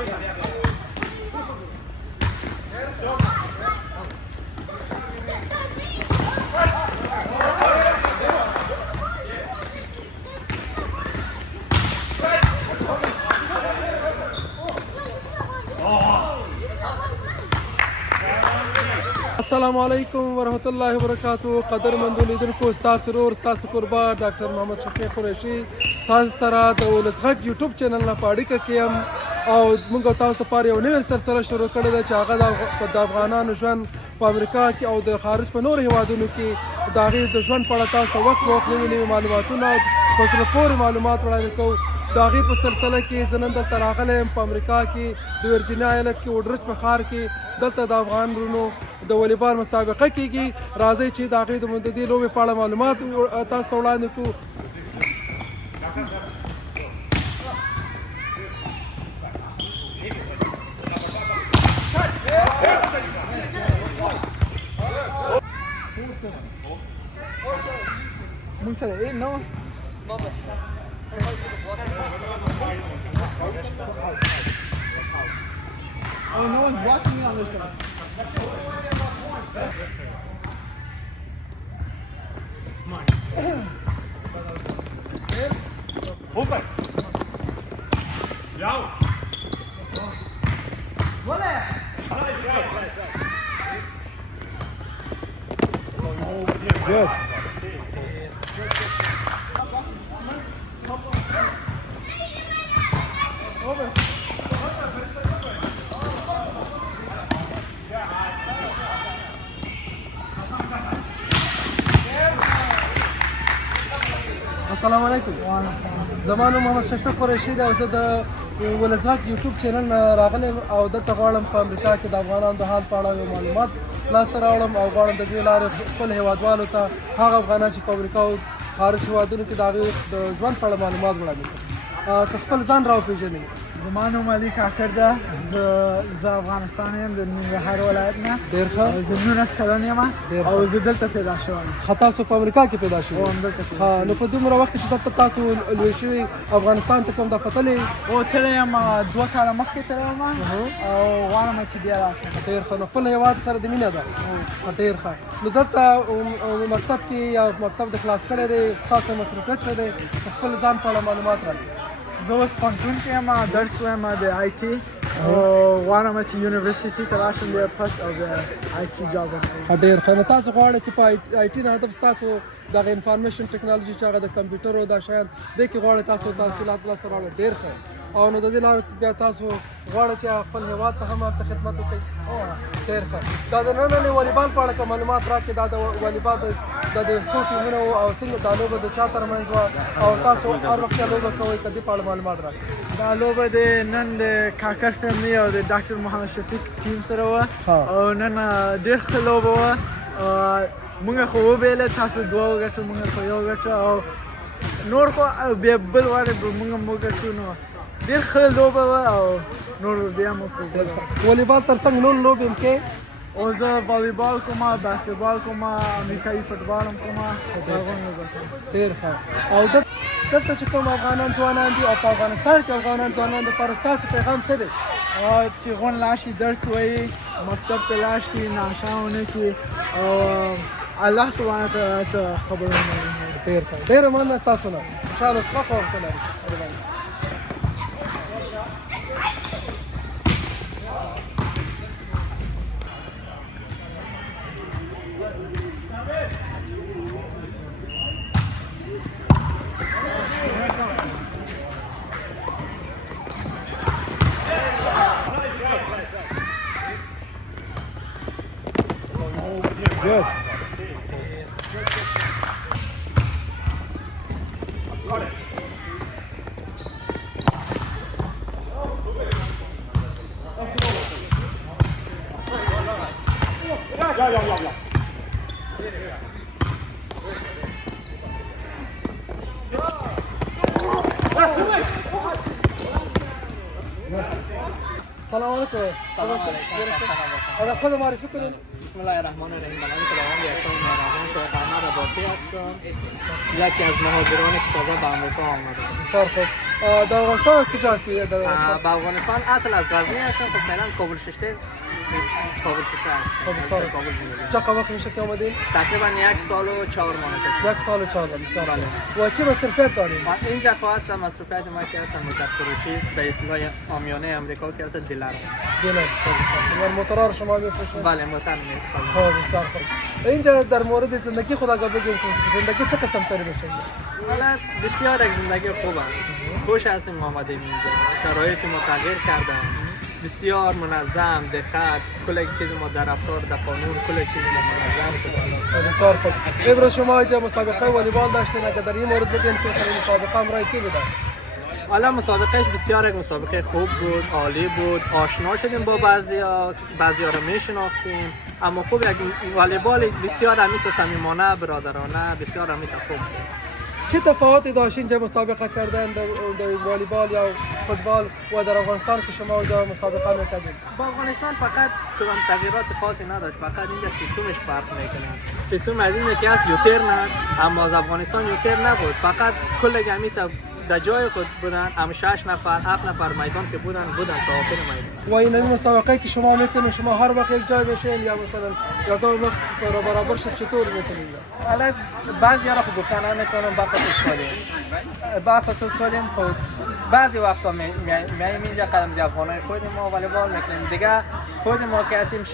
السلام علیکم ورحمۃ اللہ وبرکاتہ. قدرمندو لیدونکو ستاسو ورور ستاسو قربا ډاکټر محمد شفیع قریشي تاسو سره د ولس غږ یوټیوب چینل نه په اړیکه کې یم او موږ تاسو لپاره یو نوې سلسله شروع کړې ده چې هغه د افغانانو ژوند په امریکا کې او د خارج په نورو هیوادونو کې د هغې د ژوند په اړه تاسو ته وخت په وخت نوي نوي معلوماتونه په زړه پورې معلومات وړاندې کوو. د هغې په سلسله کې زه نن دلته راغلی یم په امریکا کې د ورجینیا ایالت کې وډرچ په ښار کې دلته د افغان ورونو د والیبال مسابقه کیږي. راځئ چې د هغې د دې لوبې په اړه معلومات تاسو ته وړاندې کړو. موږ سره یې نو Oh, no one's blocking me on this side. Come on. Open. Down. Good. السلام علیکم. زما نوم محمد شفیع قریشي دی او زه د ولس غږ یوټیوب چینل نه راغلی یم او دلته غواړم په امریکا کې د افغانانو د حال په اړه یو معلومات لاسته راوړم او غواړم د دې لارې خپل هیوادوالو ته هغه افغانان چې په امریکا او خارج هیوادونو کې د هغې د ژوند په اړه معلومات وړاندې کړم. که خپل ځان راوپېژنئ. زما نوم علي کاکړ ده. زه افغانستان یم د ننګرهار ولایت نه. ډېر ښه. زه 19 کلن یم او زه دلته پیدا شوی یم. ښه تاسو په امریکا کې پیدا شوي؟ همدلته پیدا شوی. نو په دومره وخت کې چې دلته تاسو لوی شوي افغانستان ته کوم دفعه تللي؟ تللی یم 2 کاله مخکې تللی یم او غواړم چې بیا راشم. ډېر ښه. نو خپل هیواد سره د مینه ده. ډېر ښه. نو دلته مکتب کې یا مکتب د خلاص کړی دی ستاسو مصروفیت څه دی؟ خپل ځان په اړه معلومات راکړئ. زه اوس پوهنتون کې یم درس وایم د آی ټي او غواړم چې یونیورسټي ته راشم بیا پس او د آی ټي جاب وکړم. ډېر ښه. نو تاسو غواړئ چې په آی ټي نه هدف ستاسو دغه انفارمیشن ټکنالوژي چې هغه د کمپیوټر او دا شیان دې کې غواړئ تاسو تحصیلات لاسته راوړئ. ډېر ښه. او نو د دې لارې بیا تاسو غواړئ چې خپل هیواد ته هم هلته خدمت وکړئ. ډېر ښه. دا د نننۍ والیبال په اړه که معلومات راکړئ. دا د والیبال د څو ټیمونه وو او څنګه دا لوبه د چا ترمنځ وه او تاسو هر وخت لوبه کوئ که دې په اړه معلومات راکړئ. دا لوبه د نن د کاکړ فیملي او د ډاکټر محمد شفیق ټیم سره وه او نن ډېر ښه لوبه وه. موږ خو وبیله تاسو دوه وګټو موږ خو یو وګټو او نور خو بیا بل وارې به موږ هم وګټو. نو ډېر ښه لوبه وه او نور بیا مو خو والیبال تر څنګ نور لوبې هم کې؟ او زه والیبال کوم، باسکټبال کوم، امریکایي فوټبال هم کوم. ډېر ښه. او دلته چې کوم افغانان ځوانان دي او په افغانستان کې افغانان ځوانان دپاره ستاسو پیغام څه دی؟ چې غون لاړ شي درس ووایي، مکتب ته لاړ شي، ناشه ونه کړي او الله سبحانه تعالی ته خبرونه وکړي. ډېر ښه. ډېره مننه ستاسو نه. خوشحاله څښاک وخت ولرئ. Good. السلام علیکم. آره خود معرفی کنید. بسم الله الرحمن الرحیم. من کلاوند اکرام مهربان شیخ احمد عباسی هستم. یکی از مهاجرانی که تازه به آمریکا آمده. بسیار خوب. در افغانستان کجا هستی؟ با افغانستان اصل از غزنی هستم، خب فعلا کابل ششته هست. خب بسیار کابل زندگی. چقدر وقت میشه که آمدین؟ تقریبا 1 سال و 4 ماه شد. 1 سال و 4 ماه. بسیار بله. خوب. و چه مصرفیت دارین؟ اینجا خواستم مصرفیت ما که هستم موتر فروشی است، به اصطلاح عامیانه امریکا که هست دلار است. دلار است. یعنی موتورا رو شما میفروشید؟ بله موتر میسازم. خب بسیار خوب. اینجا در مورد زندگی خود اگر بگیم که زندگی چه قسم تری میشه؟ حالا بسیار یک زندگی خوب است. خوش هستیم آمدیم اینجا. شرایط ما تغییر کرده. بسیار منظم، دقت، کل چیز ما در رفتار، در قانون، کل چیز ما منظم شده. بسیار خوب. امروز شما اینجا مسابقه والیبال داشتین، اگر در این مورد بگین که سر مسابقه هم رای کی بدن؟ حالا مسابقهش بسیار یک مسابقه خوب بود، عالی بود. آشنا شدیم با بعضیا رو میشناختیم، اما خوب یک والیبال بسیار امیت و صمیمانه، برادرانه، بسیار امیت خوب بود. چه تفاوتی داشت اینجا مسابقه کردن در والیبال یا فوتبال و در افغانستان که شما اونجا مسابقه میکردید؟ با افغانستان فقط کدام تغییرات خاصی نداشت، فقط اینجا سیستمش فرق میکنه. سیستم از اینه که از یوترن است، اما از افغانستان یوترن نبود، فقط کل جمعیت در جای خود بودن، هم 6 نفر 7 نفر میدان که بودن تا آخر میدان. و این مسابقه که شما میکنید شما هر وقت یک جای بشین یا مثلا یا گاهی وقت برابر شد چطور میکنید؟ حالا بعضیا را خود گفتن نمیتونم با خصوص کنیم خود بعضی وقتا میایم اینجا قدم افغانای خودمون ما والیبال میکنیم دیگه. خود ما که هستیم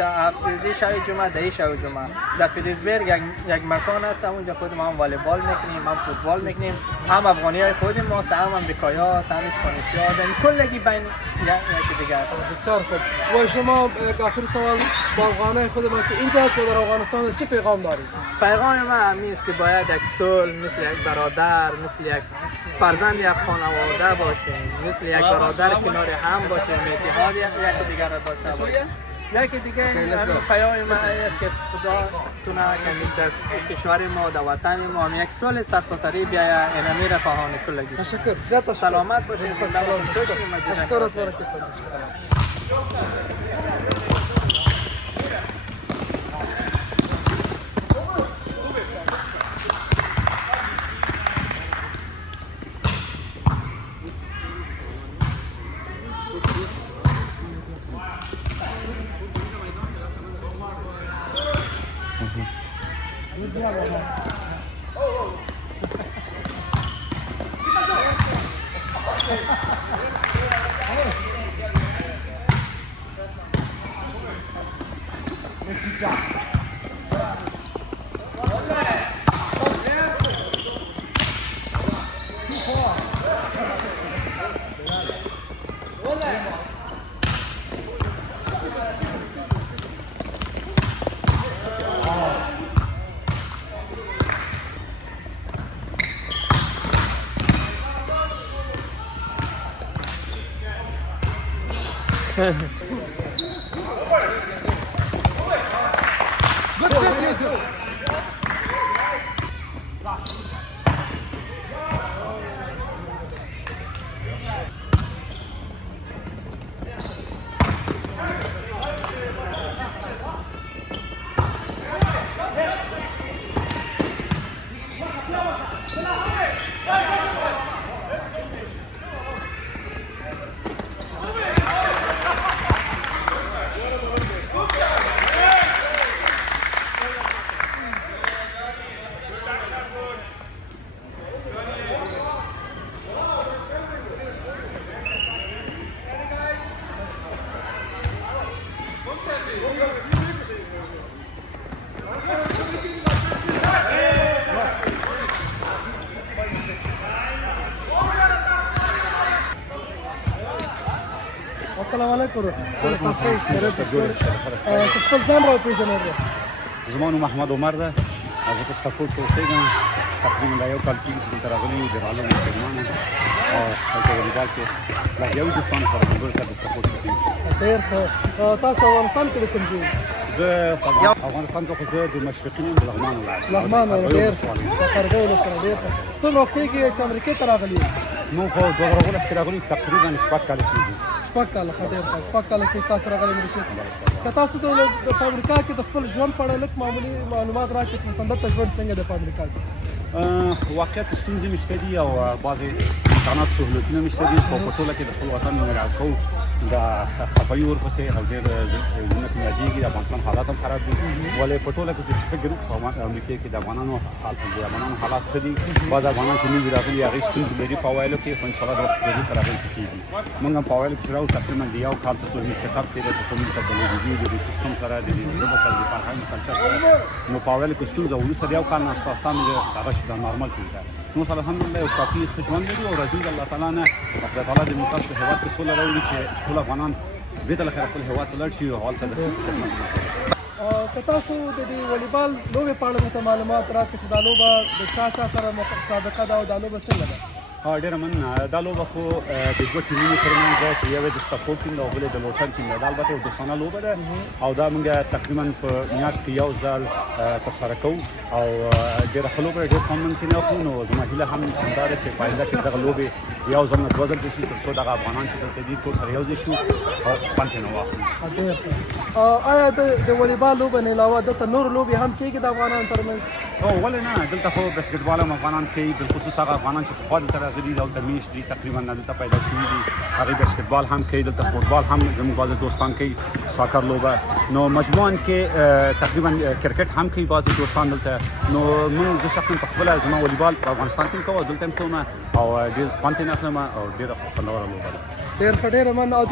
افزیزی شب جمعه دهی شب جمعه در فیلیزبرگ یک مکان هست، اونجا خود ما هم والیبال میکنیم، هم فوتبال میکنیم، هم افغانیای خود ما هم امریکایی‌ها، هم اسپانیشی‌ها، یعنی کلگی بین یکی دیگه است. بسیار خوب. و شما یک آخر سوال با افغانای خود ما که اینجا هست و در افغانستان چه پیغام دارید؟ پیغام ما همین است که باید یک صلح، مثل یک برادر، مثل یک فرزند یک خانواده باشیم، مثل یک برادر کنار هم باشیم، اتحاد یک دیگر را داشته باشیم. یکی دیگه همین پیام ما است که خدا تونه که دست کشور ما و وطن ما یک صلح سرتاسری بیاید. این میره خواهان کلگی. تشکر. زیاد سلامت باشید. تشکر از برکت. السلام علیکم. خپل ځان را پیژنئ. زما نوم احمد عمر ده. از استفود اوسېږم. تقریبا دا یو کال کېږي چې دلته راغلی یم. د عالم مسلمان یم او هلته والیبال کې له یو دوستانو سره ملګرو سره د استفود کېږي. ډېر ښه. تاسو افغانستان کې د کوم ځای؟ زه په افغانستان کې خو زه د مشرقین یم، د لغمان ولایت. لغمان ولایت. د قرغې ولسوالۍ. ډېر ښه. څه وخت کېږي چې امریکې ته راغلي یو؟ موږ خو 2019 کې راغلي، تقریبا 6 کاله کېږي. 6 کاله. ښه ډېر ښه. 6 کاله کې تاسو راغلي امریکې ته. که تاسو د امریکا کې د خپل ژوند په اړه لږ معمولي معلومات راکړئ چې څنګه ژوند څنګه د امریکا کې؟ واقعیت ستونزې مې شته دي او بعضې امکانات سهولتونه مې شته دي خو په ټوله کې د خپل وطن مراعات کوو د خفایي ورپسې او ډېر زړونه کې مې یادېږي د افغانستان حالات هم خراب دي ولې په ټوله کې چې فکر په امریکا کې د افغانانو حالات ښه دي بعض افغانان چې نوي راغلي هغې ستونزې لري په اوایلو کې خو انشاءالله د وخت تېري سره هغوی ښه کېږي موږ هم په اوایلو کې چې راوړو تقریبا د یو کال ته څو زموږ سیټاپ تېری تر څو موږ ته د لوبېدي د دې سیستم سره د دې ژبو سره د فرهنګ کلچر سره نو په اوایلو کې ستونزه وروسته د یو کال نه اساسا موږ هغه شي دا نارمل شي نو الحمدلله یو کافي ښه ژوند لرو او راځو د الله تعالی نه خدای تعالی دې موږ تاسو په هېواد کې سوله راوړي چې ټول افغانان بېرته له خیره خپل هېواد ته لاړ شي او هلته د خدمت وکړي. که تاسو د دې والیبال لوبې په اړه درته معلومات راکړئ چې دا لوبه د چا سره سابقه ده او دا لوبه څنګه ده؟ ډېره مننه دا لوبه خو د دوه ټیمونو ترمنځ ده چې یو یې د سټافورډ ټیم ده او بل یې د لوټن ټیم ده دا البته یو دوستانه لوبه ده او دا موږ تقریبا په میاشت کې یو ځل ترسره کوو او ډېره ښه لوبه ده ډېر خوند ممکن اخلو نو زما هیله هم همدا ده چې په آینده کې دغه لوبې یو ځل نه دوه ځل شي تر څو دغه افغانان چې دلته دي ټول سره یو ځای شو او خوند ترې واخلو. آیا د والیبال لوبه نه علاوه دلته نور لوبې هم کېږي د افغانانو ترمنځ؟ ولې نه دلته خو بسکټبال هم افغانان کوي بالخصوص هغه افغانان چې پخوا دلته راغلي دلته میشت دي تقریبا دلته پیدا شوي دي هغوی بسکټبال هم کوي دلته فوټبال هم زموږ بعضې دوستان کوي ساکر لوبه نو مجموعاً کې تقریبا کرکټ هم کوي بعضې دوستان دلته نو موږ زه شخصا په خپله زما والیبال په افغانستان کې کوم دلته هم کوم او ډېر خوند ترې اخلم او ډېره خوندوره لوبه ده. ډېره مننه او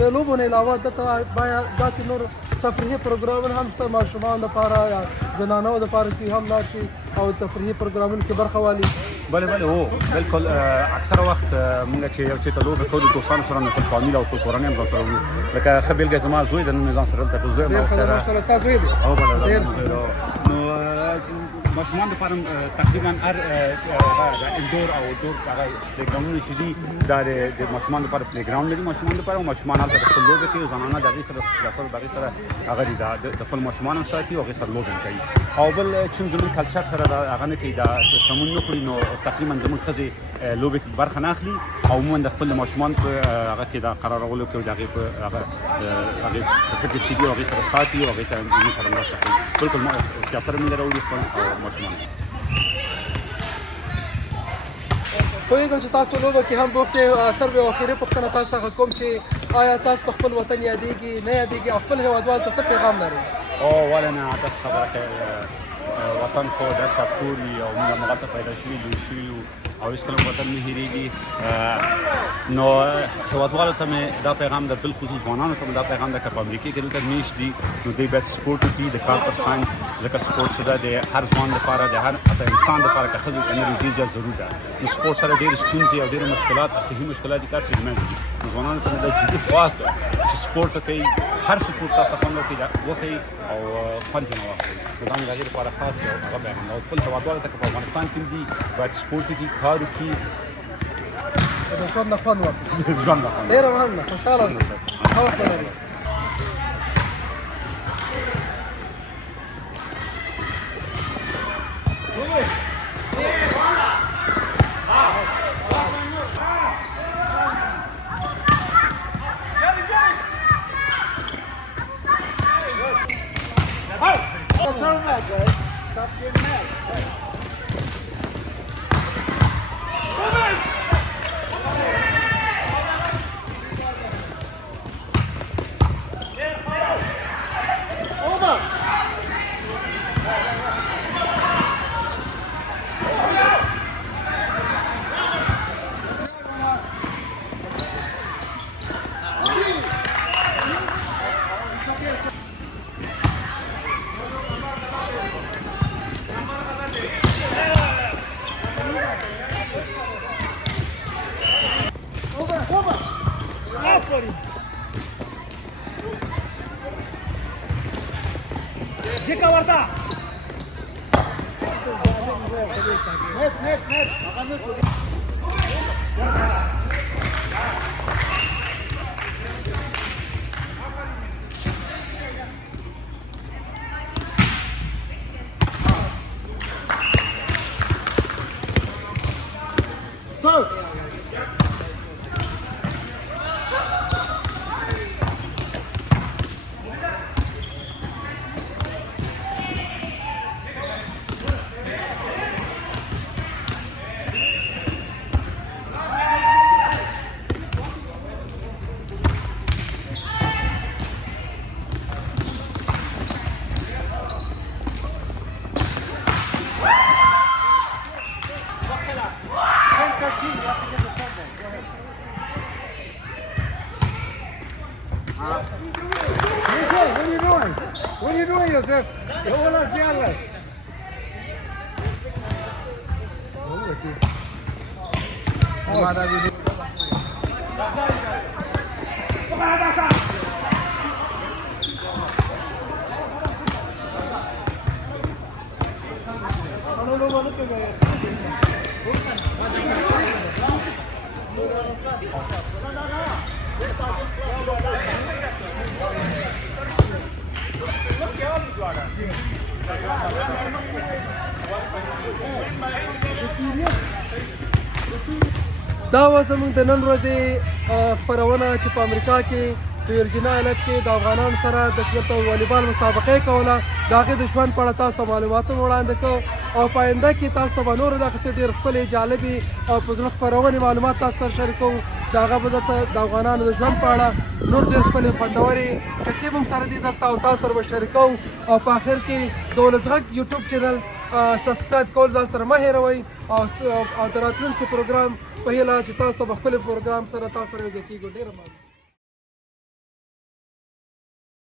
د لوبو نه علاوه دلته باید داسې نور تفریحي پروګرامونه هم شته ماشومان لپاره یا زنانو لپاره چې هم لاړ شي او تفریحي پروګرامونو کې برخه والي. بله هو بالکل اکثره وخت موږ چې یو چېرته لوبه کوو د دوستانو سره نو ټول فامیل او ټول کورنۍ هم ځان سره وړو لکه ښه بېلګه زما زوی ده نن مې ځان سره دلته کړ زوی ماشاءالله ستا زوی دی؟ او بله نو ماشومان لپاره تقریبا هر انډور او آوټډور هغه پلیګراونډونه چې دي دا د ماشومان لپاره پلیګراونډ لري ماشومان لپاره او ماشومان هلته د خپل لوبې کوي زنانه د هغې سره د هغې سره هغه دي د خپل ماشومان هم ساتي او هغې سره لوبې هم کوي او بل چې زموږ کلچر سره هغه نه کوي دا سمون نه خوري نو تقریبا زموږ ښځې لوبې کې برخه نه اخلي او عموما د خپل ماشومان په هغه کې دا قرارولو کې او د هغې په هغې په فکر کې دي او هغې سره ساتي او هغې ته موږ سره مرسته کوي بالکل سیاست مې راوړي خپل ماشومان. پوهېږم چې تاسو لوبه کې هم بوخت یې سر او اخري پوښتنه تاسو څخه کوم چې آیا تاسو په خپل وطن یادېږي نه یادېږي او خپل هېوادوالو ته څه پیغام لرئ؟ ولې نه تاسو خبره کوئ وطن خو ډېر شاکور وي او موږ همغلته پیدا شوي لوی شوي یو او هېڅکله وطن نه هېرېږي نو هېوادوالو ته مې دا پیغام ده بالخصوص ځوانانو ته مې دا پیغام ده که په امریکا کې دلته میشت دي نو دوی باید سپورټ وکړي د کار تر څنګ ځکه سپورټ چې ده د هر ځوان لپاره د هر انسان لپاره که ښځه که نر ډېر زیات ضرور ده نو سپورټ سره ډېرې ستونزې او ډېرې مشکلات صحي مشکلات دي کار چې منځ دي نو ځوانانو ته مې دا جدي خواست ده چې سپورټ وکړئ هر سپورټ تاسو ته خوند وکړئ او خوند ترې واخلئ نو دا مې د هغې لپاره خاص یو هغه بیان ده او خپل هېوادوالو ته که په افغانستان کې دي باید سپورټ وکړي کار وکړي د ژوند نه خوند واخلي. ژوند نه خوند ډېره مننه خوشحاله اوسئ ښه وخت ولرئ. Stop getting mad. What are you doing, Josep? Holas de alas. دا و زموږ د نن ورځې خپرونه چې په امریکا کې په ورجینیا ایالت کې د افغانانو سره د چېرته والیبال مسابقه کوله د هغې د ژوند په اړه تاسو ته معلوماتونه وړاندې کوو او په آینده کې تاسو ته به نورې دغسې ډېر ښکلې جالبې او په زړه خپرونې معلومات تاسو سره شریکوو چې هغه به درته د افغانانو د ژوند په اړه نور ډېر ښکلې خوندورې کیسې به هم سره دي درته او تاسو سره به شریکوو او په آخر کې د ولس غږ یوټیوب چینل سبسکرایب کول ځان سره مه هېروئ او د راتلونکي پروګرام په هیله چې تاسو ته به ښکلي پروګرام سره تاسو سره یو ځای کېږو. ډېره مننه.